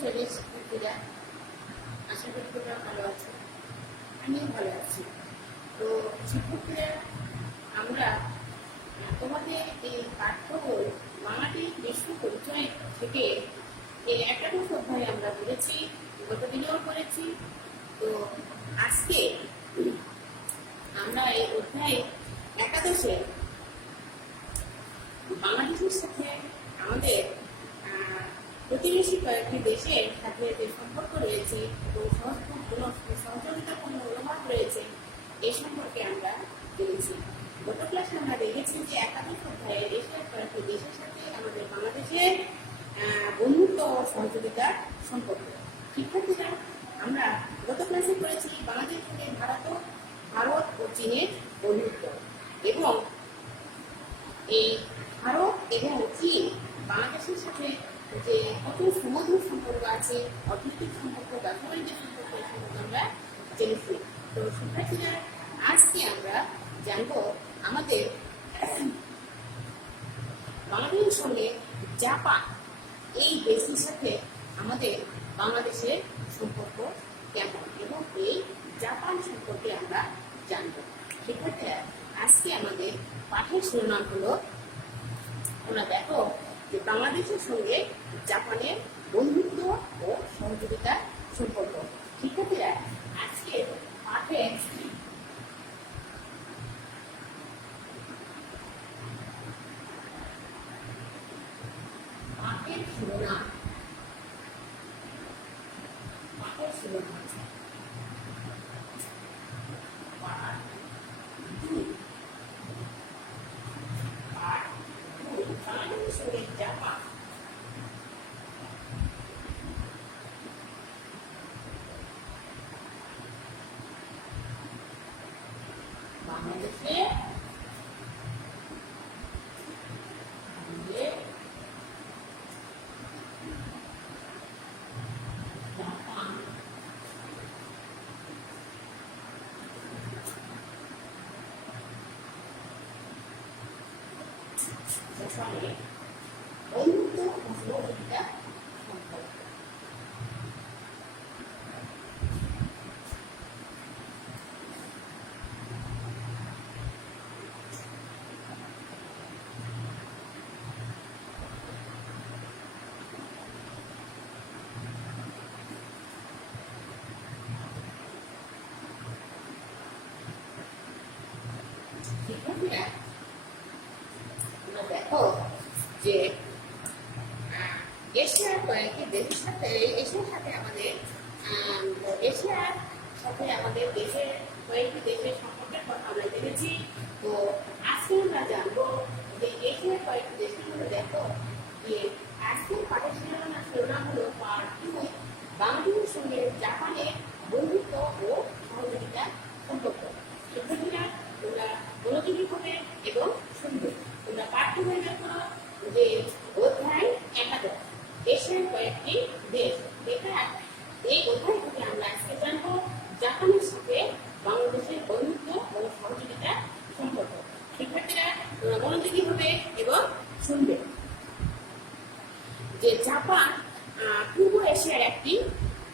শ্রেণীর শিক্ষার্থীরা, আশা করি তোমরা ভালো আছো, আমিও ভালো আছি। তো শিক্ষার্থীরা, আমরা তোমাদের এই পাঠ্য বই বাঙালি বিশ্ব পরিচয় থেকে এই একাদশ অধ্যায় আমরা পড়েছি, গতদিনেও পড়েছি। তো আজকে আমরা এই অধ্যায় একাদশে বাংলাদেশের সাথে আমাদের প্রতিবেশী কয়েকটি দেশের সাথে যে সম্পর্ক রয়েছে এবং সহযোগিতাপূর্ণ মনোভাব রয়েছে এই সম্পর্কে আমরা জেনেছি। গত ক্লাসে আমরা দেখেছি যে একাদশ অধ্যায়ে এশিয়ার কয়েকটি দেশের সাথে আমাদের বাংলাদেশের বন্ধুত্ব ও সহযোগিতার সম্পর্ক। শিক্ষার্থীরা, আমরা গত ক্লাসে করেছি বাংলাদেশ থেকে ভারত ও চীনের বন্ধুত্ব, এবং এই ভারত এবং চীন বাংলাদেশের সাথে যে কত সুমধুর সম্পর্ক আছে, অর্থনৈতিক সম্পর্ক, ব্যবসা বাণিজ্যের সম্পর্ক, এই সম্পর্কে আমরা জেনেছি। তো শিক্ষার্থীরা, আজকে আমরা জানবো আমাদের বাংলাদেশের সঙ্গে জাপান এই দেশটির সাথে আমাদের বাংলাদেশের সম্পর্ক কেমন, এবং এই জাপান সম্পর্কে আমরা জানবো। শিক্ষার্থীরা, আজকে আমাদের পাঠের শিরোনাম হলো, তোমরা দেখো যে বাংলাদেশের সঙ্গে জাপানের বন্ধুত্ব ও সহযোগিতার সম্পর্ক। শিক্ষার্থীরা, আজকে পাঠের শিরোনাম বাংলাদেশে বন্ধুত্ব ও সহযোগিতা সম্পর্ক। শিক্ষার্থীরা, দেখো যে এশিয়ার কয়েকটি দেশের সাথে আমাদের দেশের কয়েকটি দেশের সম্পর্কের কথা আমরা জেনেছি। তো আজকে আমরা জানবো যে এশিয়ার কয়েকটি দেশের মধ্যে দেখো যে আজকের পাঠের শিরোনাম হলো পার্ট 2, বাংলাদেশের সঙ্গে জাপানের বন্ধুত্ব ও সহযোগিতা সম্পর্ক। শিক্ষার্থীরা, তোমরা মনোযোগী হবে এবং শুনবে। তোমরা পাঠ্য বই দেখো যে অধ্যায় একাদশ, এশিয়ার কয়েকটি দেশ, এই অধ্যায় থেকে আমরা আজকে জানবো জাপানের সাথে বাংলাদেশের বন্ধুত্ব ও সহযোগিতা সম্পর্ক। শিক্ষার্থীরা, তোমরা মনোযোগী হবে এবং শুনবে যে জাপান পূর্ব এশিয়ার একটি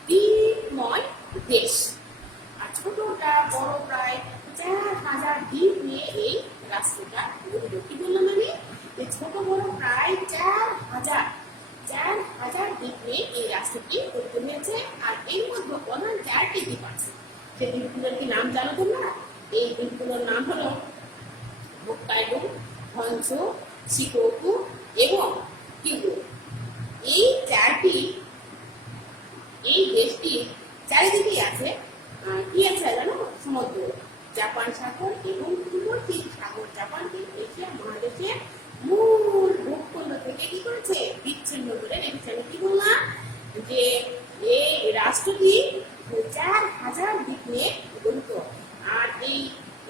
দ্বীপময় দেশ, আর ছোটটা বড় প্রায় 4000 দ্বীপ নিয়ে এই রাষ্ট্রটা গঠিত। কি বললাম আমি? যে ছোট বড় প্রায় 4000 দ্বীপ নিয়ে এই রাষ্ট্রটি গঠিত হয়েছে। আর এর মধ্যে প্রধান 4টি দ্বীপ আছে। সেই দ্বীপগুলোর কি নাম জানো তোমরা? এই দ্বীপগুলোর নাম হলো হোক্কাইডো, হনশু, শিকোকু এবং কিগু। এই দেশটির চারিদিকেই আছে কি আছে জানো? সমুদ্র, জাপান সাগর এবং পূর্ব চীন সাগর জাপানকে এশিয়া মহাদেশের মূল ভূখণ্ড থেকে কি করেছে? বিচ্ছিন্ন করে রেখেছে। আমি কি বললাম? যে এই রাষ্ট্রটি 4000 দ্বীপ নিয়ে গঠিত। আর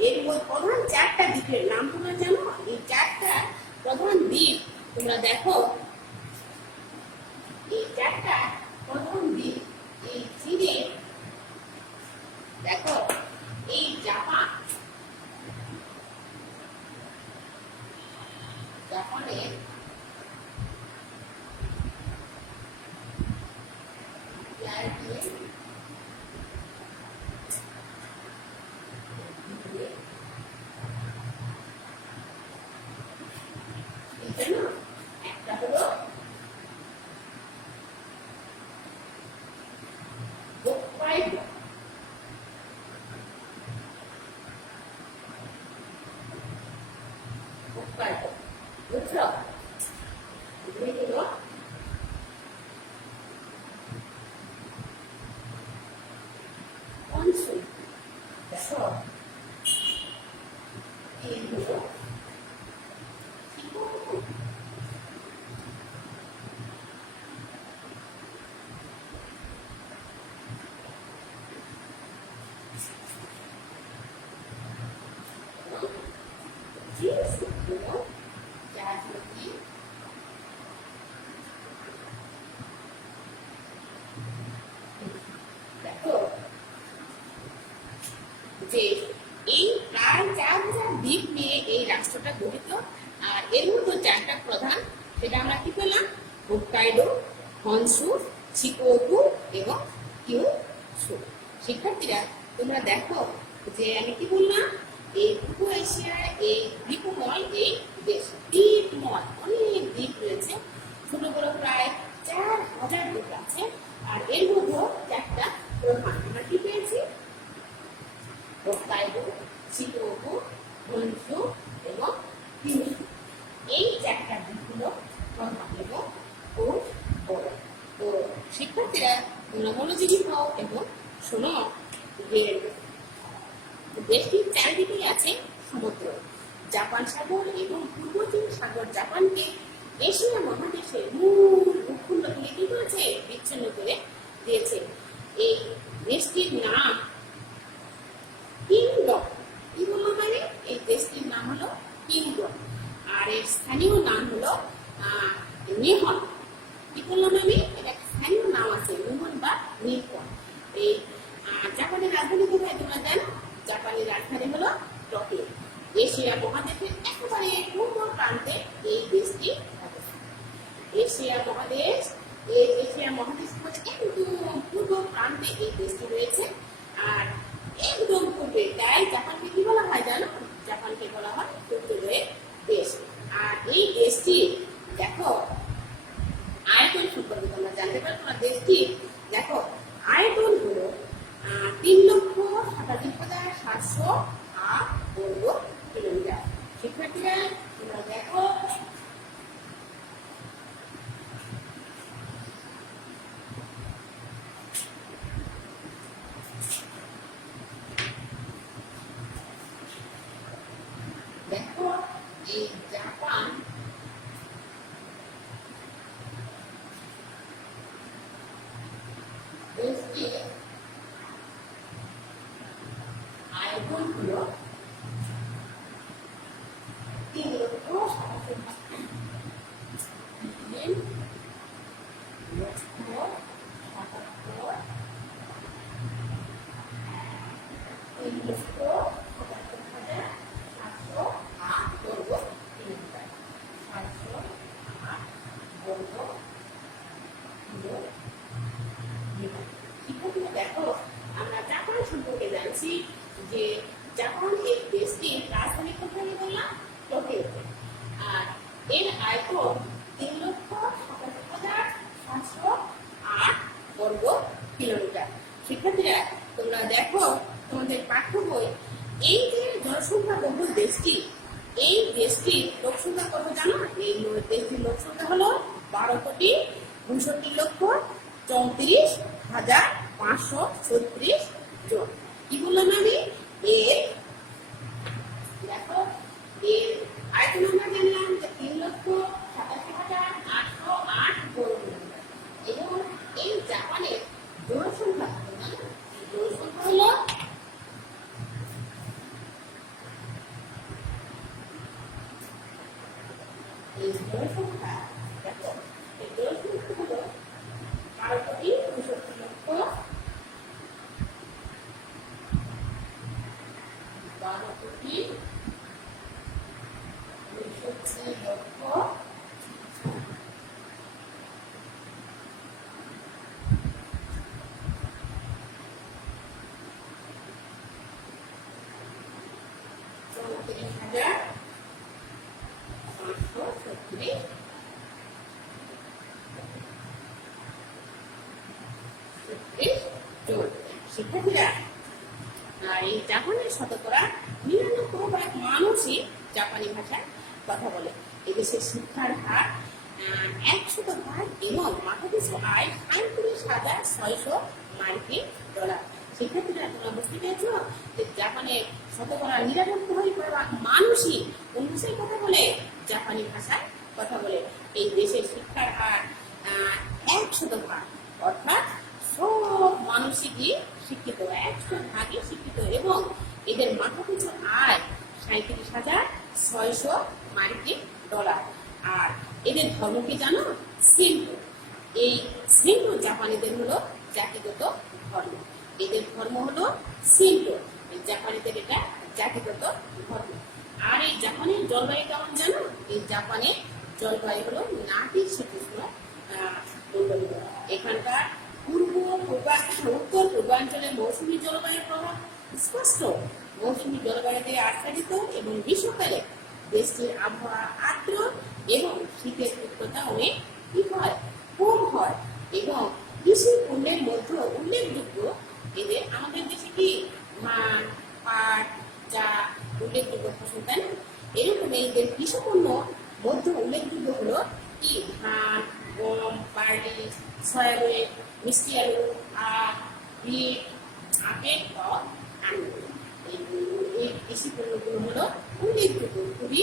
এর প্রধান 4টা দ্বীপের নাম তোমরা জানো? এই 4টা প্রধান দ্বীপ তোমরা দেখো, এই 4টা প্রধান দ্বীপ এই চীনে দেখো, এই জাপানের জানো? একটা হলো হোক্কাইডো, হোক্কাইডো বুঝছো? দুই হলো মনসুন, দেখো তিন হলো শিকোকু, জিউসু হলো চার হলো কি দেখো যে এই প্রায় 4,000 দ্বীপ নিয়ে এই রাষ্ট্রটা গঠিত। আর এর মধ্যে চারটা প্রধান, সেটা আমরা কি পেলাম? হোক্কাইডো, হনশু, শিকোকু এবং কিউশু। শিক্ষার্থীরা তোমরা দেখো যে আমি কি বললাম, এই পূর্ব এশিয়ার এই দ্বীপময় এই দেশ, দ্বীপময় অনেক দ্বীপ রয়েছে, ছোট বড় প্রায় 4,000 দ্বীপ আছে। আর এর মধ্যে চারটা প্রধান আমরা কি পেয়েছি? হোক্কাইডো, শিকোকু, হনশু এবং কিউশু। এই চারটা দ্বীপগুলো প্রধান এবং খুব বড়। তো শিক্ষার্থীরা তোমরা মনোযোগী হও এবং শোনো যে দেশটির চারিদিকেই আছে সমুদ্র। জাপান সাগর এবং পূর্ব চীন সাগর জাপানকে এশিয়া মহাদেশের মূল ভূখণ্ড থেকে কি করেছে? বিচ্ছিন্ন করে দিয়েছে। এই দেশটির নাম কিংডম। কি বললো মানে? এই দেশটির নাম হলো কিংডম। আর এর স্থানীয় নাম হলো নিহন। কি বললাম আমি? এটা স্থানীয় নাম আছে, নিহন বা নিপন। এই জাপানের রাজধানী কোথায় তোমরা জানো? জাপানের রাজধানী হলো টোকিও। এশিয়া মহাদেশের একেবারে পূর্ব প্রান্তে এই দেশটি অবস্থিত। এশিয়া মহাদেশ, এই এশিয়া মহাদেশ একদম পূর্ব প্রান্তে এই দেশটি রয়েছে। আর একদম পূর্বে, তাই জাপানকে কি বলা হয় জানো? জাপানকে বলা হয় উত্তরের দেশ। আর এই দেশটি দেখো আয়তন সম্পর্কে তোমরা জানতে পারো। তোমার দেশটি দেখো আয়তন হলো 3,87,708 বর্গ কিলোমিটার। শিক্ষার্থীরা তোমরা দেখো দেখো এই জাপান দেশটির আয়তন হলো 3,77,708 বর্গ কিলোমিটার। 708 বর্গ কিলোমিটার। শিক্ষার্থীরা দেখো আমরা জাপান সম্পর্কে জানছি যে জাপান এই দেশটির রাজধানী কোথায় বললাম? টোকিওতে। আর এর আয়তন 3,87,708 বর্গ কিলোমিটার। শিক্ষার্থীরা তোমরা দেখো তোমাদের পাঠ্য বই, এই যে জনসংখ্যা বহুল দেশটি, এই দেশটির লোক সংখ্যা কত জানো? এই দেশটির লোক সংখ্যা হলো 12,62,34,536 জন। কি বললাম আমি? এর দেখো এর আয়তন আমরা জানলাম যে 3,87,808 বর্গ কিলোমিটার। এবং এই জাপানের জনসংখ্যা জনসংখ্যা হলো এই জনসংখ্যা দেখো এই জনসংখ্যা হলো 12,62,34,536 34,536 শিক্ষার্থীরা এই জাপানের শতকরা 99% মানুষই জাপানি ভাষায় কথা বলে। এদেশের শিক্ষার হার 100% এবং মাথাপিছু আয় 37,600 মার্কিন ডলার। শিক্ষার্থীরা তোমরা বুঝতে পেরেছো যে জাপানের শতকরা 99% মানুষই কোন ভাষায় কথা বলে? জাপানি ভাষায় কথা বলে। এই দেশের শিক্ষার হার 100%, অর্থাৎ সব মানুষই কি শিক্ষিত, 100% শিক্ষিত, এবং এদের মাথাপিছু আয় 37,600 মার্কিন ডলার। আর এদের ধর্ম কি জানো? সিন্টো। এই সিন্টো জাপানিদের হলো জাতিগত ধর্ম। এদের ধর্ম হলো সিন্টো। এই জাপানিদের এটা জাতিগত ধর্ম। আর এই জাপানের জলবায়ু কেমন জানো? এই জাপানের জলবায়ু হলো নাতিশীতোষ্ণ মণ্ডলীয়। এখানকার উত্তর পূর্বাঞ্চলে মৌসুমী জলবায়ুর প্রভাব স্পষ্ট। মৌসুমী জলবায়ুতে আচ্ছাদিত এবং গ্রীষ্মকালে দেশটির আবহাওয়া আর্দ্র এবং শীতের তীব্রতা অনেক কি হয়? কম হয়। এবং কৃষি পণ্যের মধ্যে উল্লেখযোগ্য এদের আমাদের দেশে কি ধান, পাট, চা উল্লেখযোগ্য ফসল, তাই না? এরকম এদের কৃষি পণ্য মধ্যে উল্লেখযোগ্য হলো কি? ধান, গম, বার্লি, সয়াবিন, মিষ্টি আলু, আখ, বিট, আপেল ও আঙুর। এই কৃষি পণ্যগুলো হলো উল্লেখযোগ্য, খুবই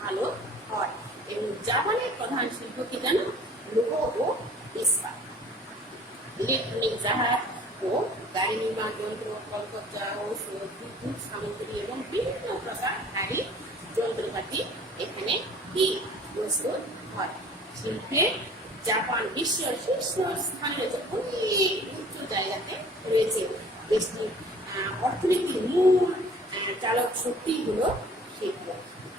ভালো হয়। এবং জাপানের প্রধান শিল্প কি জানো? লৌহ ও ইস্পাত, ইলেকট্রনিক জাহাজ ও গাড়ি নির্মাণ যন্ত্র, কলকাতা, ঔষধ, বিদ্যুৎ সামগ্রী এবং বিভিন্ন প্রকার ভারী যন্ত্রপাতি এখানে কি প্রস্তুত হয়। শিল্পে জাপান বিশ্বের শীর্ষ স্থানে রয়েছে, অনেক উচ্চ জায়গাতে রয়েছে। দেশটির অর্থনীতির মূল চালক শক্তি হলো শিল্প।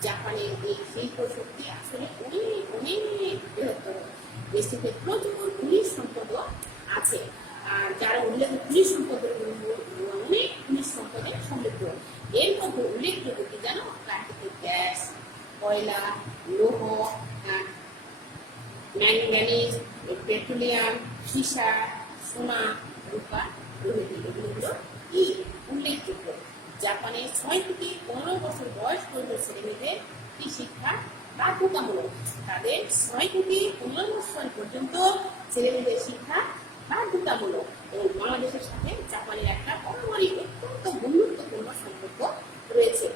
জাপানের এই শিল্প শক্তি আসলে অনেক অনেক বৃহত্তর। দেশটিতে প্রচুর খনিজ সম্পদ আছে। আর যারা খনিজ সম্পদের অনেক খনিজ সম্পদে সমৃদ্ধ। এর মধ্যে উল্লেখযোগ্য কি জানো? প্রাকৃতিক গ্যাস, কয়লা, লৌহ, ম্যাঙ্গানিজ, পেট্রোলিয়াম, সীসা, সোনা, রূপা প্রভৃতি। এগুলো হলো কি উল্লেখযোগ্য। জাপানে 6 থেকে 15 বছর বয়স পর্যন্ত ছেলেমেয়েদের কি শিক্ষা বাধ্যতামূলক। তাদের 6 থেকে 15 বছর পর্যন্ত ছেলেমেয়েদের শিক্ষা বাধ্যতামূলক। এবং বাংলাদেশের সাথে জাপানের একটা পারমাণবিক অত্যন্ত বন্ধুত্বপূর্ণ সম্পর্ক রয়েছে।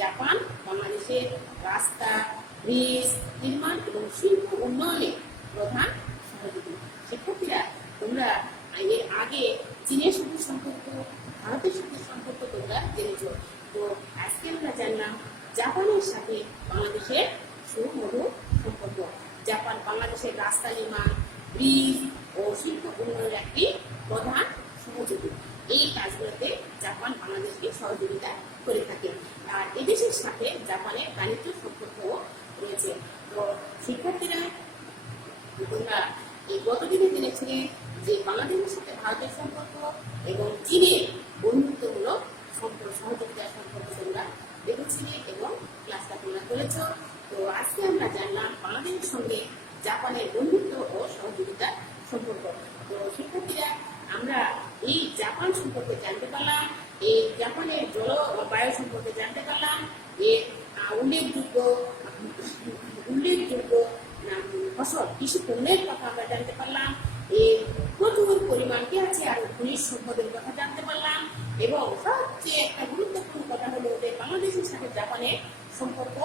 জাপান বাংলাদেশের রাস্তা, ব্রিজ নির্মাণ এবং শিল্প উন্নয়নে প্রধান সহযোগী। শিক্ষার্থীরা তোমরা এর আগে চীনের সাথে সম্পর্ক, ভারতের সাথে সম্পর্ক তোমরা জেনেছ। তো আজকে আমরা জানলাম জাপানের সাথে বাংলাদেশের সুমধুর সম্পর্ক। জাপান বাংলাদেশের রাস্তা নির্মাণ, ব্রিজ ও শিল্প উন্নয়নের একটি প্রধান সহযোগী। এই কাজগুলোতে জাপান বাংলাদেশকে সহযোগিতা করে থাকে। আর এদেশের সাথে জাপানের বাণিজ্য সম্পর্কও রয়েছে। তো শিক্ষার্থীরা তোমরা এই গতদিনে জেনেছিলে যে বাংলাদেশের সাথে ভারতের সম্পর্ক এবং চীনের বন্ধুত্বমূলক সহযোগিতার সম্পর্ক তোমরা দেখেছিলে এবং ক্লাসটা তোমরা করেছ। তো আজকে আমরা জানলাম বাংলাদেশের সঙ্গে জাপানের বন্ধুত্ব ও সহযোগিতার সম্পর্ক। তো শিক্ষার্থীরা আমরা এই জাপান সম্পর্কে জানতে পারলাম, এই জাপানের জলবায়ু সম্পর্কে জানতে পারলাম, এর উল্লেখযোগ্য ফসল, কৃষি পণ্যের কথা আমরা জানতে পারলাম, এর প্রচুর পরিমাণ কি আছে আর খনিজ সম্পদের কথা জানতে পারলাম। এবং সবচেয়ে একটা গুরুত্বপূর্ণ কথা হলো যে বাংলাদেশের সাথে জাপানের সম্পর্ক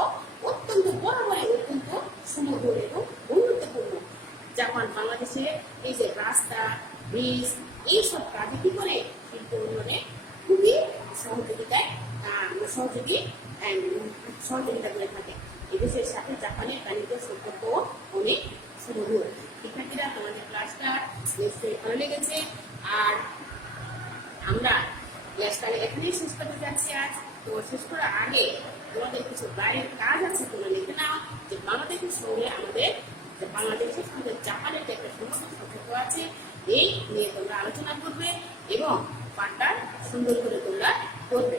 অত্যন্ত বরাবরই অত্যন্ত সুমধুর এবং বন্ধুত্বপূর্ণ। জাপান বাংলাদেশে এই যে রাস্তা, ব্রিজ এইসব কাজে কি করে? শিল্প উন্নয়নে খুবই সহযোগিতা করে থাকে। এদেশের সাথে জাপানের বাণিজ্য সম্পর্ক অনেক সুমধুর। শিক্ষার্থীরা তোমাদের ক্লাসটা নিশ্চয়ই ভালো লেগেছে। আর আমরা ক্লাসটা এখানেই শেষ করতে যাচ্ছি আজ। তো শেষ করার আগে তোমাদের কিছু বাইরের কাজ আছে, তোমরা লিখে নাও যে বাংলাদেশের সঙ্গে জাপানের যে একটা সুন্দর সম্পর্ক আছে, এই নিয়ে তোমরা আলোচনা করবে এবং পাঠটা সুন্দর করে তোমরা করবে।